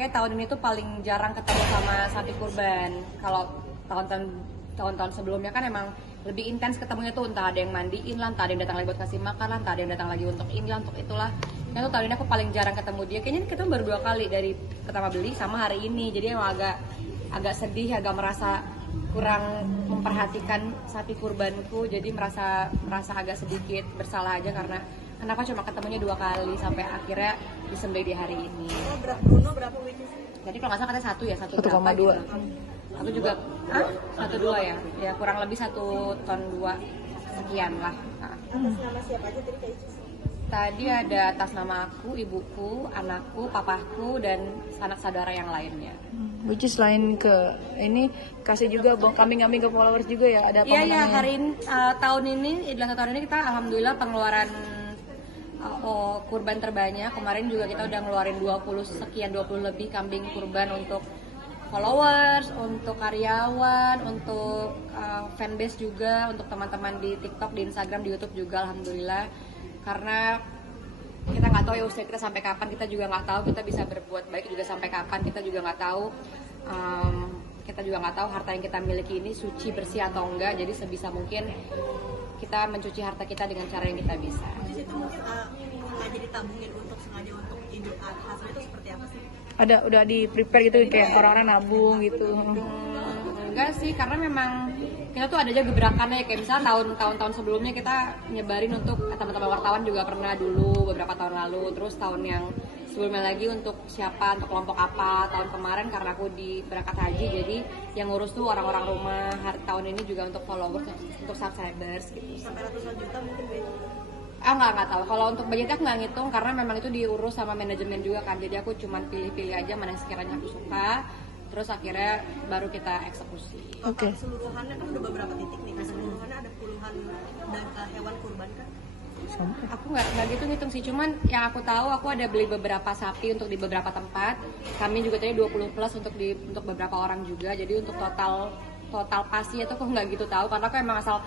kayak tahun ini tuh paling jarang ketemu sama sapi kurban. Kalau tahun-tahun sebelumnya kan emang lebih intens ketemunya tuh, entah ada yang mandiin lah, entah ada yang datang lagi buat kasih makan lah, entah ada yang datang lagi untuk ini lah, untuk itulah. Nah tuh tahun ini aku paling jarang ketemu dia. Kayaknya kita baru 2 kali dari pertama beli sama hari ini. Jadi emang agak sedih, agak merasa kurang memperhatikan sapi kurbanku. Jadi merasa agak sedikit bersalah aja karena kenapa cuma ketemunya 2 kali sampai akhirnya disembelih di hari ini. Bruno berapa weeknya? Jadi kalau nggak salah katanya 1 ya, 1,2. gitu. Aku juga 1,2 ya. Ya kurang lebih 1 ton 2 sekian lah. Nah. Atas nama siapa aja tadi Kak Icis? Tadi ada atas nama aku, ibuku, anakku, papaku, dan sanak saudara yang lainnya. Which is lain ke ini kasih juga kambing-kambing ke followers juga ya, ada apa? Iya hari ini tahun ini Idul tahun ini kita alhamdulillah pengeluaran kurban terbanyak. Kemarin juga kita udah ngeluarin 20 lebih kambing kurban untuk followers, untuk karyawan, untuk fanbase juga, untuk teman-teman di TikTok, di Instagram, di YouTube juga alhamdulillah. Karena kita nggak tahu ya usia kita sampai kapan, kita juga nggak tahu kita bisa berbuat baik juga sampai kapan, kita juga nggak tahu harta yang kita miliki ini suci bersih atau enggak. Jadi sebisa mungkin kita mencuci harta kita dengan cara yang kita bisa. Di situ mungkin sengaja ditabungin sengaja untuk Idul Adha itu seperti apa sih? Ada udah di prepare gitu kayak orang-orang nabung gitu. Enggak sih, karena memang kita tuh ada aja gebrakannya, kayak misalnya tahun-tahun sebelumnya kita nyebarin untuk teman-teman wartawan juga pernah dulu beberapa tahun lalu, terus tahun yang sebelumnya lagi untuk siapa, untuk kelompok apa. Tahun kemarin karena aku di berangkat haji, jadi yang ngurus tuh orang-orang rumah. Tahun ini juga untuk followers, untuk subscribers gitu. Sampai ratusan juta mungkin gitu. Nggak tahu. Kalau untuk budgetnya aku nggak ngitung karena memang itu diurus sama manajemen juga kan. Jadi aku cuma pilih-pilih aja mana yang sekiranya aku suka. Terus akhirnya baru kita eksekusi. Oke. Keseluruhannya kan udah beberapa titik nih. Keseluruhannya ada puluhan hewan kurban kan? Aku nggak gitu ngitung sih. Cuman yang aku tahu aku ada beli beberapa sapi untuk di beberapa tempat. Kami juga tadi 20 plus untuk beberapa orang juga. Jadi untuk total pasti itu aku nggak gitu tahu karena aku emang asal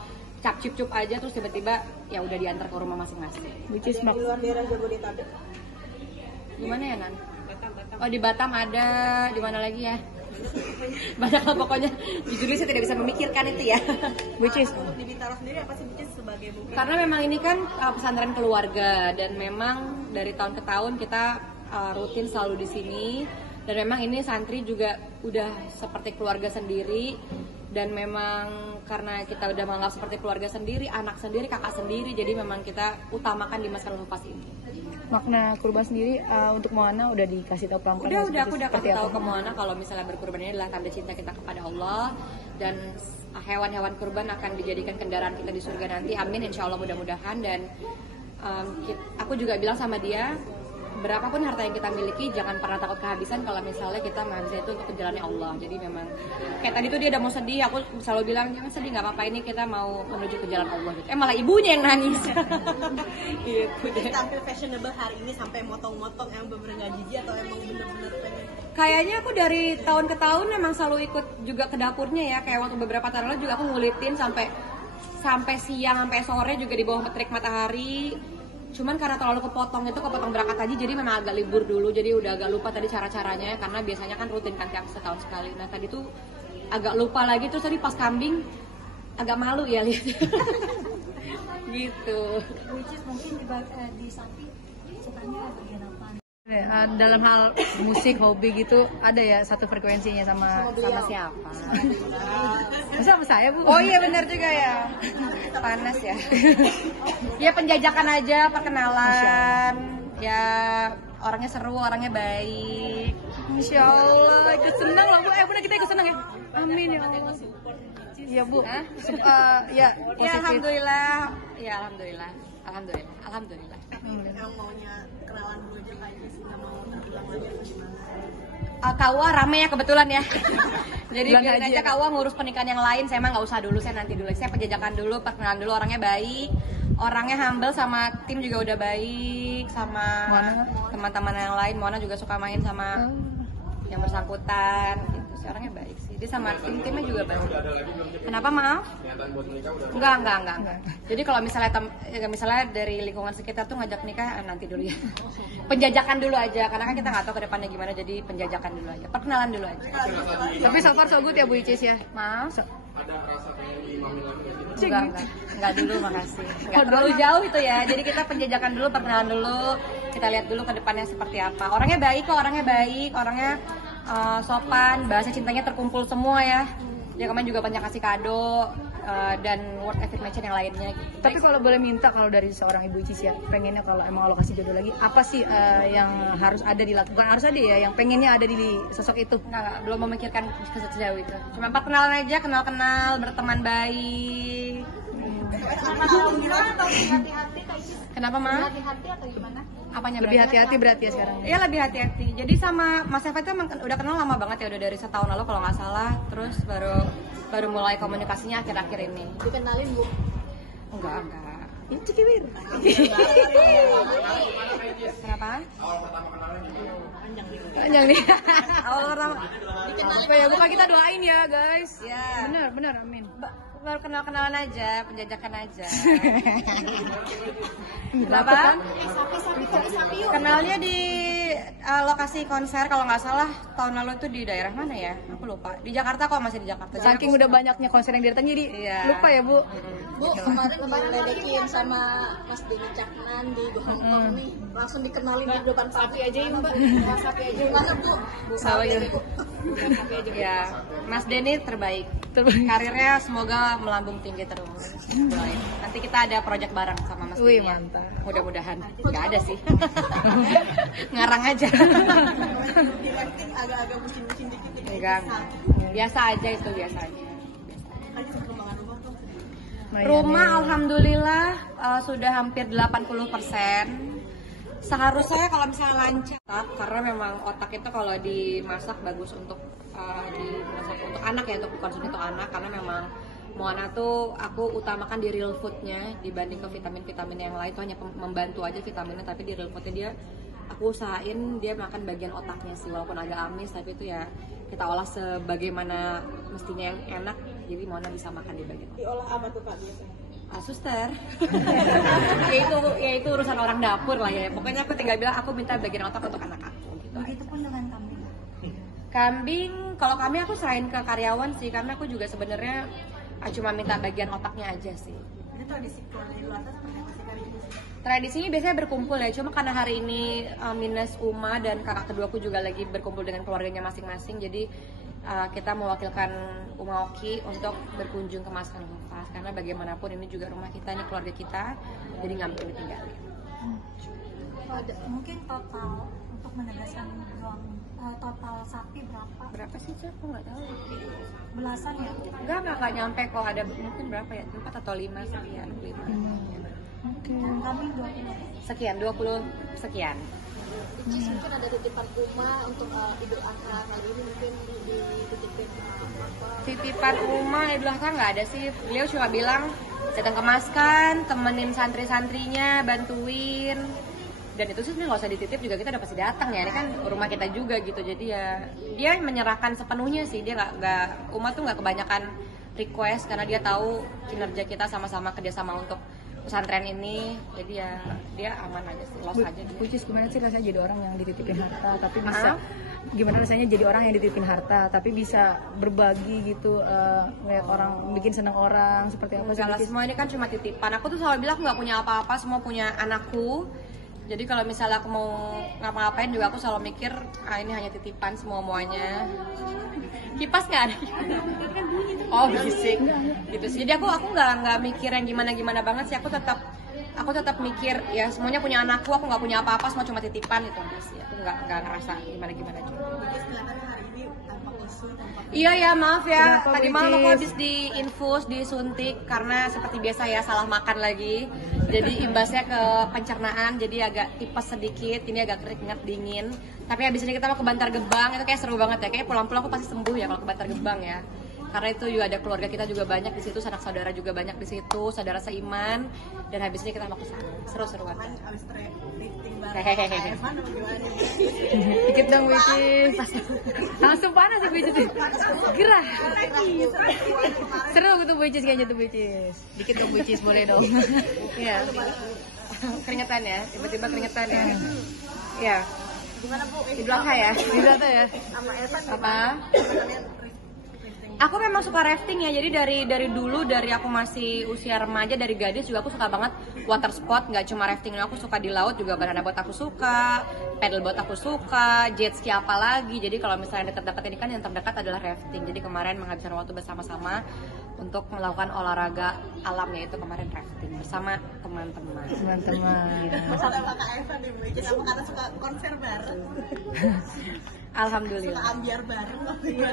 cap-cup aja terus tiba-tiba ya udah diantar ke rumah masing-masing. Which is di luar daerah Jabodetabek. Gimana ya Nan? Oh di Batam ada, di mana lagi ya? Banyak lah pokoknya. Jujur saya tidak bisa memikirkan itu ya. Which is Untuk di Bintaro sendiri apa sih sebagai mungkin? Karena memang ini kan pesantren keluarga dan memang dari tahun ke tahun kita rutin selalu di sini dan memang ini santri juga udah seperti keluarga sendiri. Dan memang karena kita udah menganggap seperti keluarga sendiri, anak sendiri, kakak sendiri, jadi memang kita utamakan di Masjidil Lepas ini. Makna kurban sendiri untuk Moana udah dikasih tahu pelan-pelan. Udah aku udah kasih tahu ke Moana kalau misalnya berkurban ini adalah tanda cinta kita kepada Allah dan hewan-hewan kurban akan dijadikan kendaraan kita di surga nanti. Amin, insya Allah mudah-mudahan. Dan aku juga bilang sama dia, berapapun harta yang kita miliki jangan pernah takut kehabisan kalau misalnya kita menghabiskan itu untuk jalannya Allah. Jadi memang kayak tadi tuh dia udah mau sedih, aku selalu bilang jangan sedih, nggak apa-apa, ini kita mau menuju ke jalan Allah gitu. Malah ibunya yang nangis. Gitu deh. Tampil fashionable hari ini sampai motong-motong yang bener-bener nggak jijik atau emang bener-bener pengen? Kayaknya aku dari tahun ke tahun memang selalu ikut juga ke dapurnya ya. Kayak waktu beberapa tahun lalu juga aku ngulitin sampai siang sampai sore juga di bawah terik matahari. Cuman karena terlalu kepotong berangkat haji, jadi memang agak libur dulu, jadi udah agak lupa tadi cara-caranya karena biasanya kan rutin kan tiap setahun sekali. Nah tadi tuh agak lupa lagi, terus tadi pas kambing agak malu ya lihat. Gitu. Which is mungkin di sapi sukanya bagian apa? Dalam hal musik, hobi gitu ada ya satu frekuensinya sama Siapa? sama saya Bu. Oh iya benar juga ya. Panas ya. Ya penjajakan aja, perkenalan. Ya orangnya seru, orangnya baik. Insya Allah ikut senang loh Bu. Bener kita ikut senang ya. Amin ya Allah. Iya Bu. Ya Alhamdulillah. Ya alhamdulillah. Alhamdulillah. Yang maunya kenalan dulu aja Kak Icis, nggak mau terbilang lagi atau gimana? KUA rame ya kebetulan ya. Jadi Bulan biarin haji aja ya? KUA ngurus pernikahan yang lain. Saya emang nggak usah dulu, saya nanti dulu. Saya penjajakan dulu, perkenalan dulu, orangnya baik, orangnya humble, sama tim juga udah baik, sama teman-teman yang lain. Mona juga suka main sama yang bersangkutan. Gitu. gitu sih, orangnya baik sih. Dia sama timnya juga baik. Kenapa maaf? Enggak. Jadi kalau misalnya dari lingkungan sekitar tuh ngajak nikah nanti dulu ya. Penjajakan dulu aja, karena kan kita nggak tahu ke depannya gimana, jadi penjajakan dulu aja, perkenalan dulu aja. Tapi so far so good ya Bu Icis ya. Maaf. Ada rasa pengen diimamin lagi nggak sih? Enggak dulu, makasih. Enggak terlalu jauh itu ya. Jadi kita penjajakan dulu, perkenalan dulu, kita lihat dulu ke depannya seperti apa. Orangnya baik kok, orangnya sopan, bahasa cintanya terkumpul semua ya. Dia kemarin juga banyak kasih kado dan word affirmation yang lainnya gitu. Tapi kalau boleh minta, kalau dari seorang Ibu Icis ya, pengennya kalau emang Allah kasih jodoh lagi, apa sih yang harus ada dilakukan? Harus ada ya, yang pengennya ada di sosok itu? Enggak, belum memikirkan sejauh itu. Cuma perkenalan aja, kenal-kenal, berteman baik. Kenapa, Ma? Hati-hati atau gimana? Apanya Lebih hati-hati berarti ya sekarang? Iya, lebih hati-hati. Jadi sama Mas Eva itu emang udah kenal lama banget ya, udah dari setahun lalu kalau nggak salah. Terus baru mulai komunikasinya akhir-akhir ini. Dikenalin Bu. Enggak. Ini Cikibir. Kenapa? Panjang nih. Awal pertama Apa ya, bukan kita doain ya guys. ya Benar, amin. baru kenal-kenalan aja, penjajakan aja. Kenapa? Kenapa? Kenalnya di lokasi konser kalau nggak salah tahun lalu itu di daerah mana ya? Aku lupa. Di Jakarta kok, masih di Jakarta. Saking udah banyaknya konser yang didatengin jadi Iya. lupa ya Bu. Bu, kemarin diledekin sama Mas Denny Caknan di Hongkong nih. Langsung dikenalin di depan sapi aja ya Mbak. Sapi aja. Gimana Bu? Sapi aja. Ya, Mas Denny terbaik. Karirnya semoga melambung tinggi terus. Baik. Nanti kita ada project bareng sama Mas Wih, Denny ya. mantap. Mudah-mudahan. Nggak ada sih. Ngarang aja. Di lighting agak-agak musim-musim dikit. Enggak. Biasa aja itu, biasa aja. Tadi perkembangan rumah tuh. Rumah alhamdulillah sudah hampir 80%. Seharusnya kalau misalnya lancar, karena memang otak itu kalau dimasak bagus untuk dimasak untuk anak ya, untuk konsumsi untuk anak, karena memang Moana tuh aku utamakan di real foodnya dibanding ke vitamin-vitamin yang lain, itu hanya membantu aja vitaminnya, tapi di real foodnya dia aku usahain dia makan bagian otaknya sih, walaupun agak amis tapi itu ya kita olah sebagaimana mestinya yang enak, jadi Moana bisa makan di bagian otak. Diolah apa tuh Pak biasanya? Suster. ya itu urusan orang dapur lah ya. Pokoknya aku tinggal bilang aku minta bagian otak untuk anak aku gitu. Begitu pun dengan kambing. Kambing, kalau kami aku serahin ke karyawan sih, karena aku juga sebenarnya cuma minta bagian otaknya aja sih. Ini tradisi keluarga di luar seperti apa sih kali ini? Tradisinya biasanya berkumpul ya, cuma karena hari ini minus Uma dan kakak keduaku juga lagi berkumpul dengan keluarganya masing-masing, jadi kita mewakilkan Uma Oki untuk berkunjung ke Mas Kanvas, karena bagaimanapun ini juga rumah kita, ini keluarga kita, jadi nggak mungkin ditinggalin. Mungkin total untuk menegaskan doang, total sapi berapa? Berapa sih Cak? Aku nggak tahu. Belasan ya? Enggak nyampe kok, ada mungkin berapa ya? 4 atau 5 sekian. Dan kambing 20. Sekian, 20 sekian. Icis mungkin ada titipan rumah untuk Idul Adha kali ini, mungkin dititipin apa? Titipan Uma Idul Adha nggak ada sih. Beliau cuma bilang datang kemaskan, temenin santri-santrinya, bantuin. Dan itu sih nggak usah dititip juga, kita udah pasti datang ya. Ini kan rumah kita juga gitu. Jadi ya dia menyerahkan sepenuhnya sih. Dia nggak Uma tuh nggak kebanyakan request karena dia tahu kinerja kita sama-sama kerjasama untuk pesantren ini, jadi ya dia aman aja sih, los aja dia. Pucis, gimana sih rasanya jadi orang yang dititipin harta tapi bisa gimana rasanya jadi orang yang dititipin harta tapi bisa berbagi gitu, kayak orang bikin senang orang, seperti apa sih? Kalau semua ini kan cuma titipan, aku tuh selalu bilang aku nggak punya apa-apa, semua punya anakku. Jadi kalau misalnya aku mau ngapa-ngapain juga aku selalu mikir ini hanya titipan semuanya. Kipas nggak ada? Oh berisik gitu sih. Jadi aku nggak mikir yang gimana banget sih. Aku tetap mikir ya semuanya punya anakku, aku nggak punya apa-apa, semua cuma titipan itu aja sih. Aku nggak ngerasa gimana juga. Kelihatannya hari ini tanpa isu, tanpa Iya ya, maaf ya. Kenapa, Tadi malam aku Britis? habis diinfus, disuntik karena seperti biasa ya salah makan lagi. Jadi imbasnya ke pencernaan, jadi agak tipes sedikit. Ini agak keringat dingin. Tapi habis ini kita mau ke Bantar Gebang, itu kayak seru banget ya. Kayak pulang-pulang aku pasti sembuh ya kalau ke Bantar Gebang ya. karena itu juga ada keluarga kita juga banyak di situ, sanak saudara juga banyak di situ, saudara seiman, dan habis ini kita mau ke sana. Seru-seruan. Hehehe. Dikit dong Bicis. Langsung panas ya Bicis. Gerah. Seru tuh Bicis kayaknya tuh Bicis. Dikit dong Bicis boleh dong. Iya. Keringetan ya, tiba-tiba keringetan ya. Iya. Gimana Bu? Di belakang ya. Di belakang ya. Sama Evan Apa? Aku memang suka rafting ya, jadi dari dulu, dari aku masih usia remaja, dari gadis juga aku suka banget water sport. Nggak cuma rafting, aku suka di laut juga, banana boat aku suka, paddle boat aku suka, jet ski apa lagi. Jadi kalau misalnya dekat-dekat ini kan yang terdekat adalah rafting. Jadi kemarin menghabiskan waktu bersama-sama untuk melakukan olahraga alam, yaitu kemarin rafting bersama teman-teman. Teman-teman. sama Kak Evan nih Bu. Kenapa karena suka konser bareng? Alhamdulillah. Suka ambiar bareng.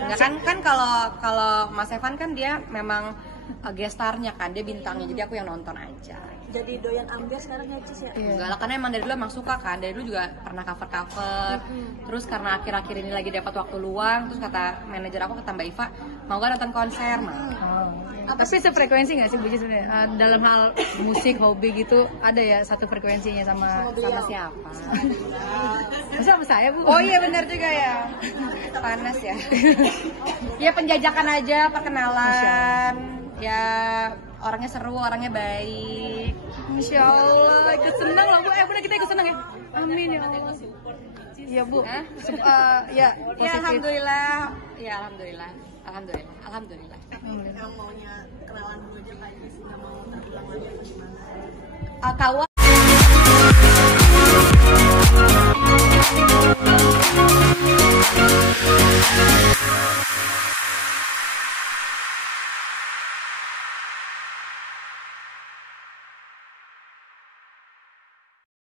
Nggak kan kalau Mas Evan kan dia memang gestarnya kan, dia bintangnya, jadi aku yang nonton aja. Jadi doyan ambiar sekarang ya Cis ya? Enggak lah, karena emang dari dulu emang suka kan, dari dulu juga pernah cover. Terus karena akhir-akhir ini lagi dapat waktu luang, terus kata manajer aku, kata Mbak Iva, mau gak nonton konser? Tapi sefrekuensi nggak sih Bu Cis sebenarnya? Dalam hal musik, hobi gitu, ada ya satu frekuensinya sama siapa? sama saya Bu? Oh iya benar juga ya. Panas ya. Ya penjajakan aja, perkenalan. Ya orangnya seru, orangnya baik. Masya Allah, ikut senang lah Bu. Bener kita ikut senang ya. Amin ya Allah. Iya Bu. Ya, positif. Ya alhamdulillah. Ya alhamdulillah. Alhamdulillah. Emang maunya kenalan dulu aja Kak Cis, nggak mau terbilang lagi apa gimana? Kawa